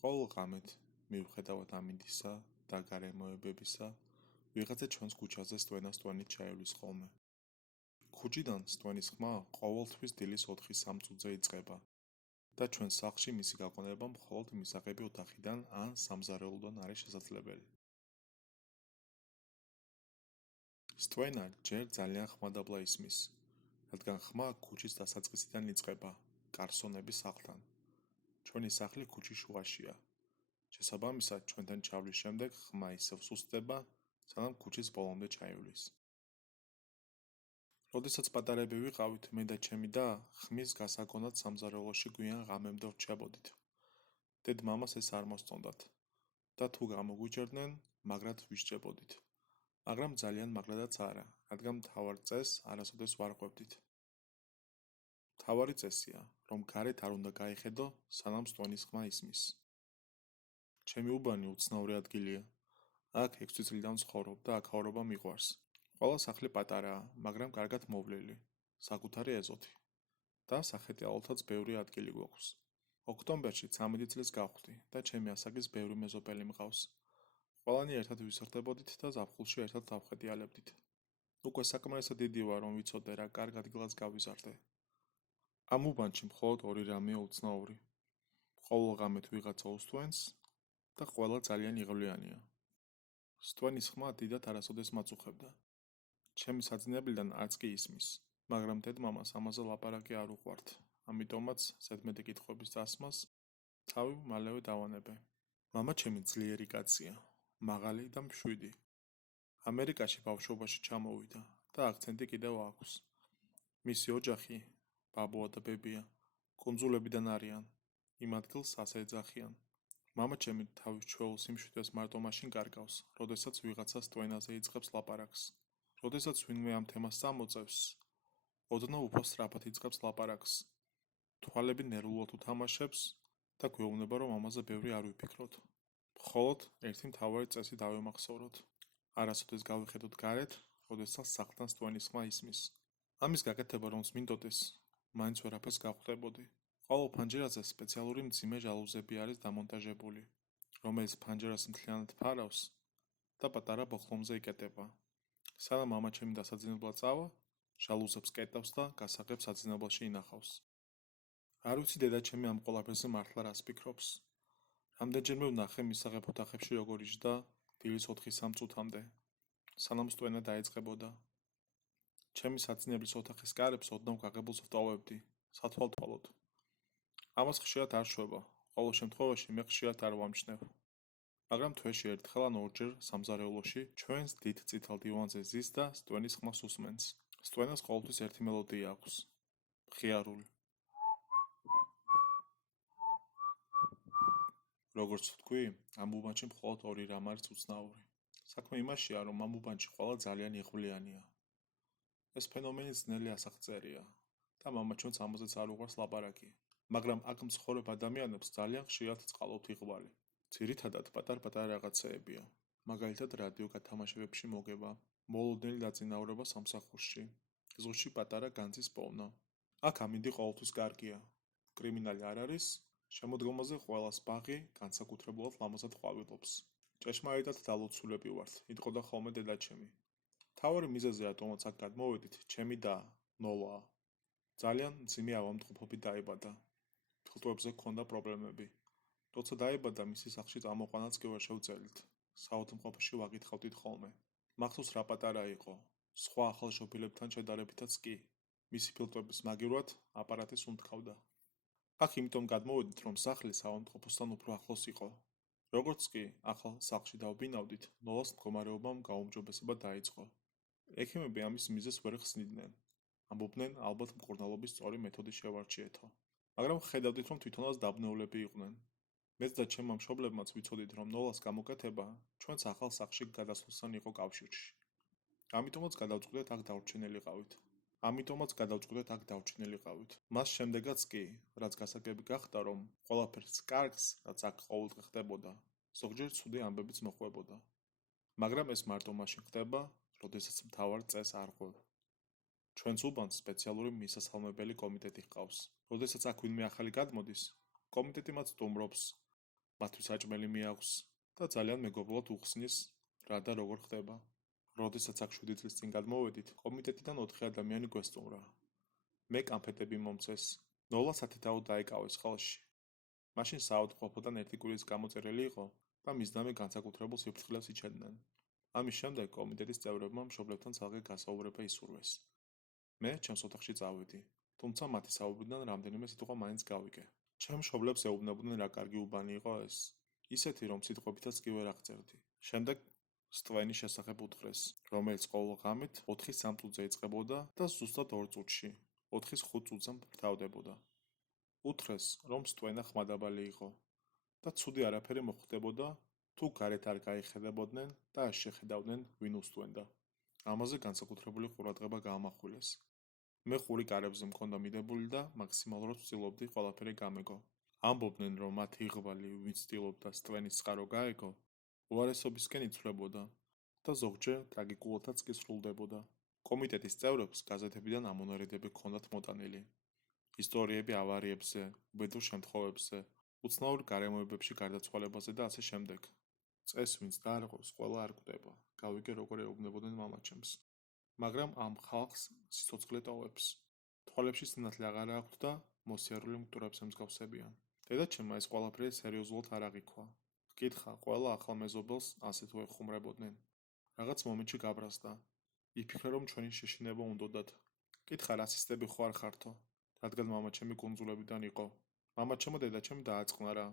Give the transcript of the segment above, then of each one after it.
ყოველ ღამედ, მიუხედავად ამინდისა და გარემოებებისა, ვიღაცა ჩვენს ქუჩაზე სტვენას-სტვენით ჩაივლის ხოლმე. ქუჩიდან სტვენის ხმა ყოველთვის დილის 4-3 წუთზე იწყება და ჩვენ სახლში მისი გაყვანება მხოლოდ მისაღები ოთახიდან ან სამზარეულოდან არის შესაძლებელი. სტვენა ჯერ ძალიან ხმადაბლა ისმის, რადგან ხმა ქუჩის დასაწყისიდან იწყება, კარსონების სახლთან. ჩვენი სახლი ქუჩის შუაშია. შესაბამისად, ჩვენთან ჩავლის შემდეგ ხმა ისევ სუსტდება, სანამ ქუჩის ბოლომდე ჩაივლის. როდესაც პატარები ვიყავით, მე და ჩემი და ხმის გასაგონად სამზარეულოში გვიან ღამემდე ვრჩებოდით. დედ მამას ეს არ მოსწონდათ და თუ გამოგვიჯერდნენ, მაგრად ვისჯებოდით. მაგრამ ძალიან მაგრადაც არა, რადგან მთავარ წესს არასოდეს ვერ ყვებდით. მთავარი წესია, რომ გარეთ არ უნდა გაიხედო, სანამ სტვენის ხმა ისმის. ჩემი უბანი უცნაური ადგილია. აქ 6 წლიდან ვცხოვრობ და აქაურობა მიყვარს. ყველა სახლი პატარაა, მაგრამ კარგად მოვლილი, საკუთარი ეზოთი. და სახეტიალოთაც ბევრი ადგილი გვაქვს. ოქტომბერში 13 წლის გავხდი და ჩემი ასაკის ბევრი მეზობელი მყავს. ყველანი ერთად ვისხდებოდით და ზაფხულში ერთად დავხედიალებდით. უკვე საკმარისად დიდი ვარ, რომ ვიცოდე რა კარგ ადგილას გავიზარდე. ამ უბანში მხოლოდ ორი რამეა უცნაური. ყოველ ღამედ ვიღაცა უსტვენს და ყველა ძალიან იღვლიანია. სტვენის ხმა დიდად არასოდეს მაწუხებდა. ჩემი საძინებლიდან არც კი ისმის, მაგრამ დედმამას ამაზე ლაპარაკი არ უყვართ, ამიტომაც ზედმეტი კითხვების დასმას თავი მალევე დავანებე. მამა ჩემი ძლიერი კაცია, მაღალი და მშვიდი. ამერიკაში ბავშვობაში ჩამოვიდა და აქცენტი კიდევ აქვს. მისი ოჯახი, ბაბუა და ბებია, კუნძულებიდან არიან, იმ ადგილს ასე ეძახიან. მამა ჩემი თავის ჩვეულ სიმშვიდეს მარტო მაშინ კარგავს, როდესაც ვიღაცა სტვენაზე იწყებს ლაპარაკს. როდესაც ვინმე ამ თემას წამოწევს, ოდნავ უფრო სწრაფად იწყებს ლაპარაკს. თვალები ნერვულად უთამაშებს და გვეუბნება, რომ ამაზე ბევრი არ ვიფიქროთ. მხოლოდ ერთი მთავარი წესი დავემახსოვროთ. არასოდეს გავიხედოთ გარეთ, როდესაც სახლთან სტვენის ხმა ისმის. ამის გაკეთება რომც მინდოდეს, მაინც ვერაფერს გავხდებოდი. ყოველ ფანჯერაზე სპეციალური მძიმე ჟალუზები არის დამონტაჟებული, რომელიც ფანჯერას მთლიანად ფარავს და პატარა ბოხლომზე იკეტება. სანამ მამა ჩემი დასაძინებლად წავა, ჟალუზებს კეტავს და გასაღებს საძინებელში ინახავს. არ ვიცი დედა ჩემი ამ ყველაფერზე მართლა რას ფიქრობს. რამდენჯერმე ვნახე მისაღებ ოთახებში როგორ იჯდა დილის 4-3 წუთამდე, სანამ სტვენა დაიწყებოდა. ჩემი საძინებლის ოთახის კარებს ოდნავ გაღებულს ვტოვებდი, სათვალთვალოდ. ამას ხშირად არ შვება, ყოველ შემთხვევაში მე ხშირად არ ვამჩნევ. მაგრამ თვეში ერთხელ ან ორჯერ სამზარეულოში ჩვენს დიდ წითელ დივანზე ზის და სტვენის ხმას უსმენს. სტვენას ყოველთვის ერთი მელოდია აქვს. მხიარული. როგორც ვთქვი, ამ უბანში მხოლოდ ორი რამ არის უცნაური. საქმე იმაშია, რომ ამ უბანში ყველა ძალიან იღვლიანია. ეს ფენომენი ძნელი ასახწერია და მამა ჩვენს ამაზეც არ უყვარს ლაპარაკი. მაგრამ აქ მცხოვრებ ადამიანებს ძალიან ხშირად წყალობთ იღვალი. ძირითადად პატარ-პატარა რაღაცეებია. მაგალითად რადიო გათამაშებებში მოგება, მოლოდნელი დაწინაურება სამსახურში, ზღვში პატარა განძის პოვნა. აქ ამინდი ყოველთვის კარგია. კრიმინალი არ არის, შემოდგომაზე ყველას ბაღი განსაკუთრებულად ლამაზად ყვავილობს. ჭეშმარიტად დალოცულები ვართ, იტყოდა ხოლმე დედაჩემი. მთავარი მიზეზი რატომაც აქ გადმოვედით, ჩემი და ნოლაა. ძალიან მძიმე ავადმყოფობით დაიბადა. თუთუებზე ჰქონდა პრობლემები. როცა დაიბადა, მისი სახლში წამოყვანაც კი ვერ შევძელით. საავადმყოფოში ვაკითხავდით ხოლმე. მახსოვს რა პატარა იყო, სხვა ახალშობილებთან შედარებითაც კი. მისი ფილტვების მაგივრად აპარატის უმტკავდა. აქ იმიტომ გადმოვედით, რომ სახლი საავადმყოფოსთან უფრო ახლოს იყო. როგორც კი ახალ სახლში დავბინავდით, ნოლას მდგომარეობამ გაუმჯობესება დაიწყო. ექიმები ამის მიზეზს ვერ ხსნიდნენ. ამბობდნენ, ალბათ მკურნალობის სწორი მეთოდი შევარჩიეთო. მაგრამ ხედავდით, რომ თვითონაც დაბნეულები იყვნენ. მეც და ჩემმა მშობლებმაც ვიცოდით, რომ ნოლას გამოკეთება ჩვენს ახალ სახლში გადასვლასთან იყო კავშირში. ამიტომაც გადავჭრილიყავით. მას შემდეგაც კი, რაც გასაგები გახდა, რომ ყველაფერს კარგს, რაც აქ ყოველდღე ხდებოდა, ზოგჯერ ცუდი ამბებიც მოხვდებოდა. მაგრამ ეს მარტო მაშინ ხდება, როდესაც მთავარ წესს არ ყვევ. ჩვენს უბანს სპეციალური მისასალმებელი კომიტეტი ჰყავს. როდესაც აქ ვინმე ახალი გადმოდის, კომიტეტი მათ სტუმრობს მათთვის საჭმელი მიაქვს და ძალიან მეგობრულად უხსნის რა და როგორ ხდება. როდესაც აქ 7 წლის წინ გადმოვედით, კომიტეტიდან 4 ადამიანი გვესტუმრა. მე კანფეტები მომწეს. ნოლა სათითაოდ დაიკავეს ხელში. მაშინ საავადმყოფოდან ერთი კვირის გამოწერილი იყო და მისდამი განსაკუთრებულ სიფრთხილეს იჩენდნენ. ამის შემდეგ კომიტეტის წევრებმა მშობლებთან ცალკე გასაუბრება ისურვეს. მე ჩემს ოთახში წავედი, თუმცა მათი საუბრიდან რამდენიმე სიტყვა მაინც გავიგე. ჩემ მშობლებს ეუბნებოდნენ რა კარგი უბანი იყო ეს. ისეთი რომ სიტყვებითაც კი ვერ აღწერდი. შემდეგ სტვენის შესახებ უთხრეს, რომელიც ყოველ ღამით 4-3 წუთზე იწყებოდა და ზუსტად 2 წუთში 4-5 წუთზე მთავრდებოდა. უთხრეს, რომ სტვენა ხმადაბალი იყო და ცუდი არაფერი მოხდებოდა, თუ გარეთ არ გაიხედებოდნენ და არ შეხედავდნენ ვინ უსტვენდა. ამაზე განსაკუთრებული ყურადღება გაამახვილეს. მე ხური კარებზე მქონდა მიდებული და მაქსიმალურად ვცდილობდი ყველაფერი გამეგო. ამბობდნენ, რომ მათი იღბალი, ვინც ცდილობდა სტვენის წყარო გაეგო, უარესობისკენ იცვლებოდა და ზოგჯერ ტრაგიკულადაც კი სრულდებოდა. კომიტეტის წევრებს გაზეთებიდან ამონარიდები ჰქონდათ მოტანილი. ისტორიები ავარიებზე, უბედურ შემთხვევებზე, უცნაურ გარემოებებში გარდაცვალებაზე და ასე შემდეგ. წეს ვინც დაარღვევს, ყველა არ კვდება. გავიგე როგორ ეუბნებოდნენ მამაჩემს. მაგრამ ამ ხალხს სიცოცხლე ტოვებს. თვალებში სინათლე აღარ აქვთ და მოსიარული მკვდრებს ემსგავსებიან. დედაჩემმა ეს ყველაფერი სერიოზულად არ აღიქვა. ჰკითხა, ყველა ახალ მეზობელს ასე თუ ეხუმრებოდნენ. რაღაც მომენტში გაბრაზდა. იფიქრა, რომ ჩვენი შეშინება უნდოდათ. კითხა, რასისტები ხო არ ხართო? რადგან მამაჩემი კუნძულებიდან იყო. მამაჩემო დედაჩემ დააწყნარა.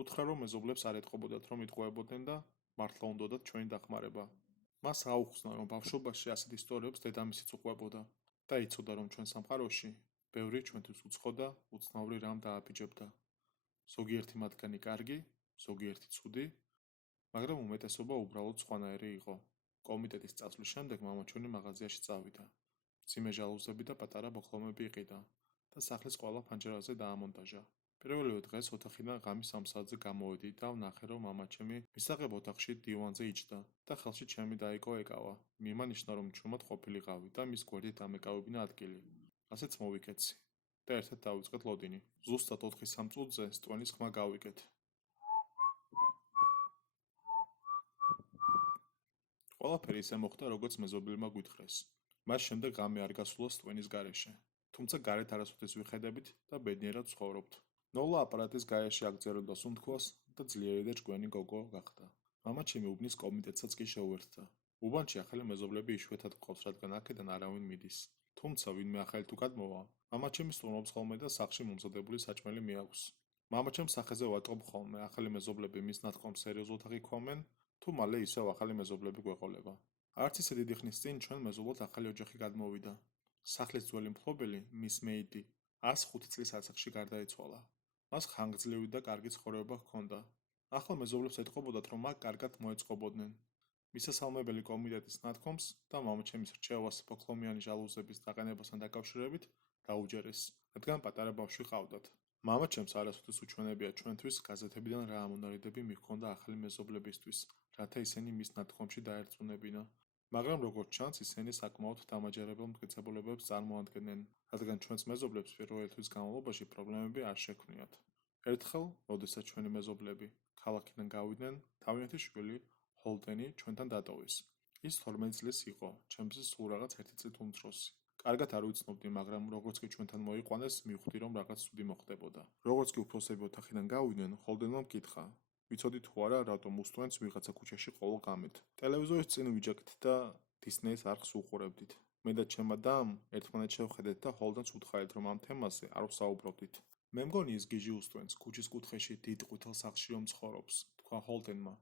უთხრა, რომ მეზობლებს არ ეტყობოდათ, რომ იტყუებოდნენ და მართლა უნდოდათ ჩვენი დახმარება. მას აუხსნა, რომ ბავშვობაში ასეთ ისტორიებს დედამისიც უყვებოდა და იცოდა, რომ ჩვენ სამყაროში ბევრი ჩვენთვის უცხო და უცნაური რამ დააბიჯებდა. ზოგიერთი მათგანი კარგი, ზოგიერთი ცუდი, მაგრამ უმეტესობა უბრალოდ სხვანაირი იყო. კომიტეტის წასვლის შემდეგ მამაჩემი მაღაზიაში წავიდა. მძიმე ჟალუზები და პატარა ბოხლომები იყიდა და სახლის ყველა ფანჯარაზე დაამონტაჟა. პირველივე დღეს ოთახიდან ღამის 3 საათზე გამოვედი და ვნახე, რომ მამაჩემი მისაღებ ოთახში დივანზე იჯდა და ხელში ჩემი დაიკო ეკავა. მიმანიშნა, რომ ჩუმად ყოფილიყავი და მის გვერდით დამეკავებინა ადგილი. ასეც მოვიკეცი და ერთად დავიწყეთ ლოდინი. ზუსტად 4-3 წუთზე სტვენის ხმა გავიგეთ. ყველაფერი ისე მოხდა, როგორც მეზობელმა გვითხრეს. მას შემდეგ ღამე არ გასულა სტვენის გარეშე, თუმცა გარეთ არასოდეს ვიხედებით და ბედნიერად ვცხოვრობთ. ნოლა აპარატის გარეშე აგრძელოდა სუნთქვას და ძლიერი და ჭკვიანი გოგო გახდა. მამაჩემი უბნის კომიტეტსაც კი შეუერთდა. უბანში ახალი მეზობლები იშვიათად გყავს, რადგან აქედან არავინ მიდის. თუმცა ვინმე ახალი თუ გადმოვა, მამაჩემი სტუმრობს ხოლმე და სახლში მომზადებული საჭმელი მიაქვს. მამაჩემს სახეზე ვატყობ ხოლმე, ახალი მეზობლები მის ნათქვამს სერიოზულად აღიქვამენ, თუ მალე ისევ ახალი მეზობლები გვეყოლება. არც ისე დიდი ხნის წინ ჩვენ მეზობლად ახალი ოჯახი გადმოვიდა. სახლის ძველი მფლობელი, მის მეიდი, 105 წლის ასაკში გარდაიცვალა. მას ხანგრძლივი და კარგი ცხოვრება ჰქონდა. ახლა მეზობლებს ეტყობოდათ, რომ აქ კარგად მოეწყობოდნენ. მისასალმებელი კომიტეტის ნათქვამს და მამაჩემის რჩევას ბოხლომიანი ჟალუზების დაყენებასთან დაკავშირებით დაუჯერეს, რადგან პატარა ბავშვი ყავდათ. მამაჩემს არასოდეს უჩვენებია ჩვენთვის გაზეთებიდან რა ამონარიდები მიჰქონდა ახალი მეზობლებისთვის, რათა ისინი მის ნათქვამში დაერწმუნებინა. მაგრამ როგორც ჩანს, ისინი საკმაოდ დამაჯერებელ მტკიცებულებებს წარმოადგენენ, რადგან ჩვენს მეზობლებს პირველი თვის განმავლობაში პრობლემები არ შექმნიათ. ერთხელ, როდესაც ჩვენი მეზობლები ქალაქიდან გავიდნენ, თავიანთი შვილი ჰოლდენი ჩვენთან დატოვეს. ის 12 წლის იყო, ჩემთვის სულ რაღაც 1 წლით უმცროსი. კარგად არ ვიცნობდი, მაგრამ როგორც კი ჩვენთან მოიყვანეს, მივხვდი, რომ რაღაც ცუდი მოხდებოდა. როგორც კი უფროსები ოთახიდან გავიდნენ, ჰოლდენმა მკითხა: ვიცოდი თუ არა, რატომ უსტვენს ვიღაცა ქუჩაში ყოველ ღამით? ტელევიზორის წინ ვიჯექთ და დისნეის არხს უყურებდით. მე და ჩემმა დამ ერთმანეთს შევხედეთ და ჰოლდენს უთხრეთ, რომ ამ თემაზე არ ვსაუბრობდით. მე მგონი ის გიჟი უსტვენს ქუჩის კუთხეში დიდ ყვითელ სახლში რომ ცხოვრობს, თქვა ჰოლდენმა.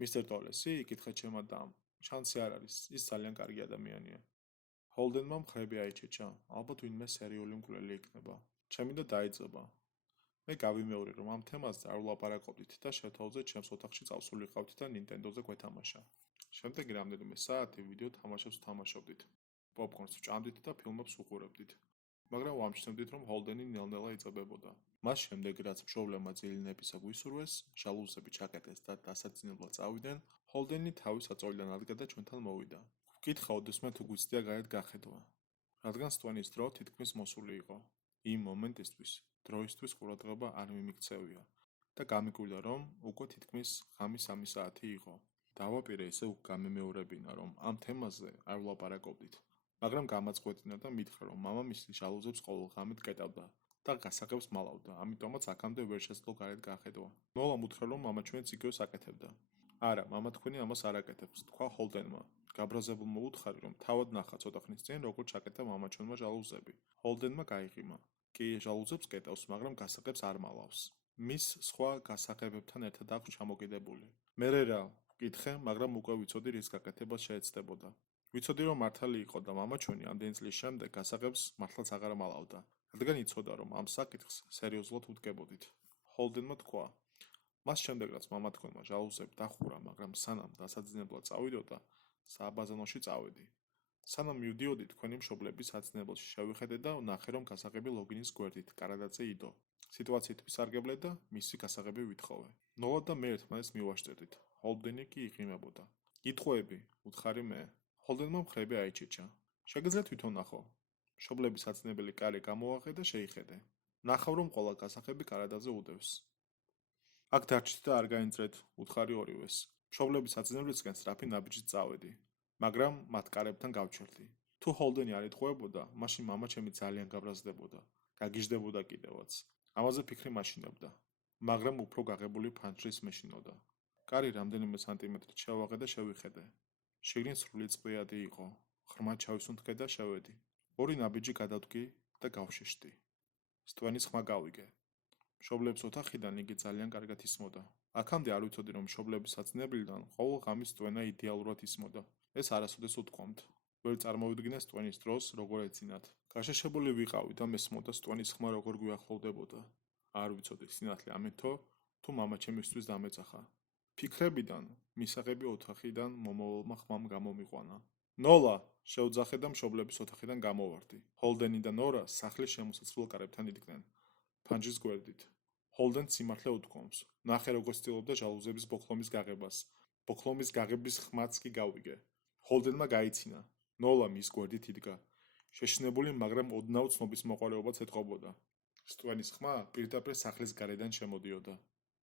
მისტერ ტოლესი, იკითხა ჩემმა დამ. შანსი არ არის, ის ძალიან კარგი ადამიანია. ჰოლდენმა მხრები აიჩეჩა, ალბათ ვინმე სერიული მკვლელი იქნება. ჩემი და დაიწყება. მე გავიმეორე, რომ ამ თემაზე არ ვლაპარაკობდით და შეთაოზე ჩემს ოთახში წავსულიყავთ და ნინტენდოზე გვეთამაშა. შემდეგი რამდენიმე საათი ვიდეო თამაშებს ვთამაშობდით. პოპკორნს ვჭამდით და ფილმებს ვუყურებდით. მაგრამ ვამჩნევდით, რომ ჰოლდენი ნელ-ნელა იწყებებოდა. მას შემდეგ, რაც მშობლებმა ძილი ნებისა გვისურვეს, ჟალუზები ჩაკეტეს და დასაძინებლად წავიდნენ, ჰოლდენი თავის აწოლიდან ადგა და ჩვენთან მოვიდა. ვკითხა ოდესმე თუ გვიცდია გარეთ გახედვა. რადგან სტვენის დრო თითქმის მოსული იყო. იმ მომენტისთვის დროისთვის ყურადღება არ მიმიქცევია. და გამიკვირდა, რომ უკვე თითქმის ღამის 3 საათი იყო. დავაპირე ესე გამემეორებინა, რომ ამ თემაზე არ ვლაპარაკობდით, მაგრამ გამაწყვეტინა და მითხრა, რომ მამამისი ჟალუზებს ყოველ ღამით კეტავდა და გასაღებს მალავდა, ამიტომაც აქამდე ვერ შეძლო გარეთ გახედვა. ნოლამ უთხრა, რომ მამა ჩვენც იგივეს აკეთებდა. არა, მამა თქვენი ამას არ აკეთებს, თქვა ჰოლდენმა. გაბრაზებულმა უთხარი, რომ თავად ნახა ცოტა ხნის წინ როგორ ჩაკეტა მამა ჩვენმა ჟალუზები. ჰოლდენმა გაიღიმა. კი, ჟალუზებს კეტავს, მაგრამ გასაღებს არ მალავს. მის სხვა გასაღებებთან ერთად აქვს ჩამოკიდებული. მერე რა, ვკითხე, მაგრამ უკვე ვიცოდი რის გაკეთებას შეეცდებოდა. ვიცოდი, რომ მართალი იყო და მამა ჩვენი ამდენი წლის შემდეგ გასაღებს მართლაც აღარ მალავდა, რადგან იცოდა, რომ ამ საკითხს სერიოზულად უდგებოდით. ჰოლდენმა თქვა. მას შემდეგ რაც მამა თქვენმა ჟალუზები დახურა, მაგრამ სანამ დასაძინებლად წავიდოდა, სააბაზანოში წავედი. სანამ მივდიოდი თქვენი მშობლების საძინებელში შევიხედე და ვნახე, რომ გასაღები ლოგინის გვერდით კარადაძე იდო. სიტუაციით ვისარგებლე და მისი გასაღები ვითხოვე. ნოლა და მე ერთმანეთს მივაშტერდით. ჰოლდენი კი იღიმებოდა. გიტყვები, უთხარი მე. ჰოლდენმა მხრები აიჩეჩა. შეგიძლიათ თვითონ ნახო. მშობლების საძინებელი კარი გამოვაღე და შეიხედე. ნახავ, რომ ყველა გასაღები კარადაძე უდევს. აქ დარჩით და არ გაინწრეთ, უთხარი ორივეს. მშობლების საძინებლისკენ სწრაფი ნაბიჯით წავედი, მაგრამ მათ კარებთან გავჩერდი. თუ ჰოლდენი არ იტყვებოდა, მაშინ მამა ჩემი ძალიან გაბრაზდებოდა, გაგიჟდებოდა კიდევაც. ამაზე ფიქრი მაშინებდა, მაგრამ უფრო გაღებული ფანჯრის მეშინოდა. კარი რამდენიმე სანტიმეტრით შევაღე და შევიხედე. შიგნით სრული წყვილადი იყო. ღრმად ჩავისუნთქე და შევედი. ორი ნაბიჯი გადავდგი და გავშეშდი. სტვენის ხმა გავიგე. მშობლების ოთახიდან იგი ძალიან კარგად ისმოდა. აქამდე არ ვიცოდი, რომ მშობლების საძინებლიდან ყოველ ღამის სტვენა იდეალურად ისმოდა. ეს არასოდეს უთქვამთ. ვერ წარმოვიდგინე სტვენის დროს როგორ ეძინათ. გაშეშებული ვიყავი და მესმოდა სტვენის ხმა როგორ გვიახლოვდებოდა. არ ვიცოდი სინათლე ამეთო, თუ მამა ჩემისთვის დამეწახა. ფიქრებიდან, მისაღები ოთახიდან მომავალმა ხმამ გამომიყვანა. ნოლა, შევძახე და მშობლების ოთახიდან გამოვარდი. ჰოლდენი და ნორა სახლის შემოსაცვლელ კარებთან იდგნენ. ფანჯრის გვერდით. ჰოლდენ სიმართლე უთქვამს. ნახე როგორ ცდილობდა ჟალუზების ბოქლომის გაღებას. ბოქლომის გაღების ხმაც კი გავიგე. ჰოლდენმა გაიცინა. ნოლა მის გვერდით იდგა. შეშინებული, მაგრამ ოდნავ ცნობის მოყვარეობაც ეთყობოდა. სტვენის ხმა პირდაპირ სახლის გარედან შემოდიოდა.